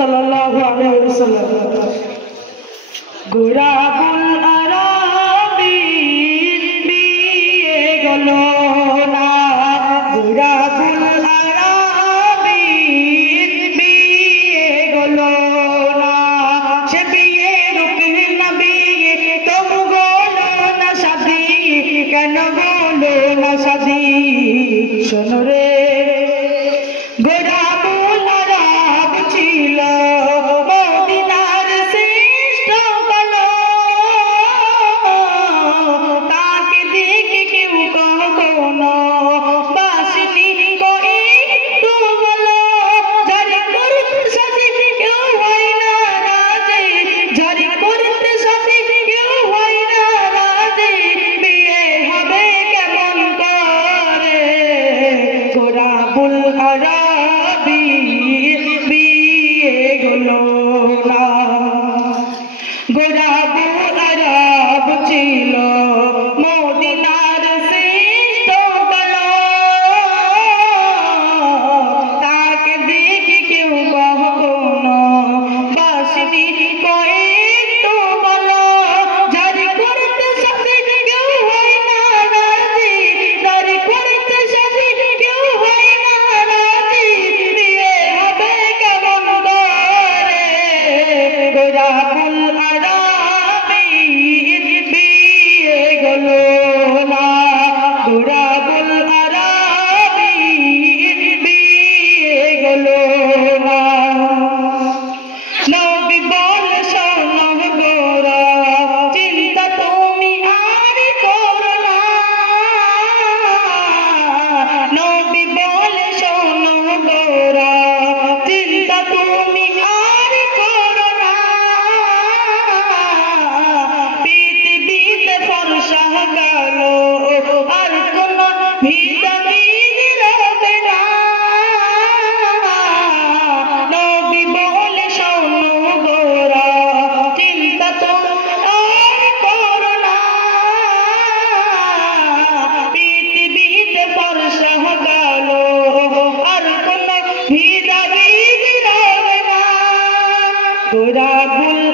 সাল্লাল্লাহু আলাইহি ওয়াসাল্লাম গুরাবুল আরাবি বিয়ে গেল না গুরাবুল আরাবি বিয়ে গেল না সে বিয়ে রূপে নবী তুম বলো না শাদি কেন বলো না শাদি শোনো রে গুরাবুল আরাব ছিল মদিনার শ্রেষ্ঠ কালো তাকে দেখে কেউ কখনো বাসনি একটু বলো জারি করতে সাথে কেউ হয় না রাজি জারি করতে সাথে কেউ হয় না রাজি বিয়ে হবে কেমন করে গুরাবুল আরাবি বিয়ে গেলো না গুরাবুল আরাব ছিল মদিনার শ্রেষ্ঠ কালো তাকে দেখে কেউ কখনো বাসনি একটু বলো জারি করতে সাথে কেউ হয় না রাজি জারি করতে সাথে কেউ হয় না রাজি বিয়ে হবে কেমন করে গুরাবুল আরাবি বিয়ে গেলো না গুরাবুল আরাবি বিয়ে গেলো না নবী বলে শোনো গোরা চিন্তা তুমি আর করো না নবী বলে শোনো গোরা চিন্তা তুমি আর করো না পৃথিবীতে ফর্সা কালো আর কোনো ভিটামিন রবে না নবী বলে শোনো গোরা চিন্তা তো আর করো না পৃথিবীতে ফর্সা কালো আর কোনো ভিটামিন রবে না গুরাবুল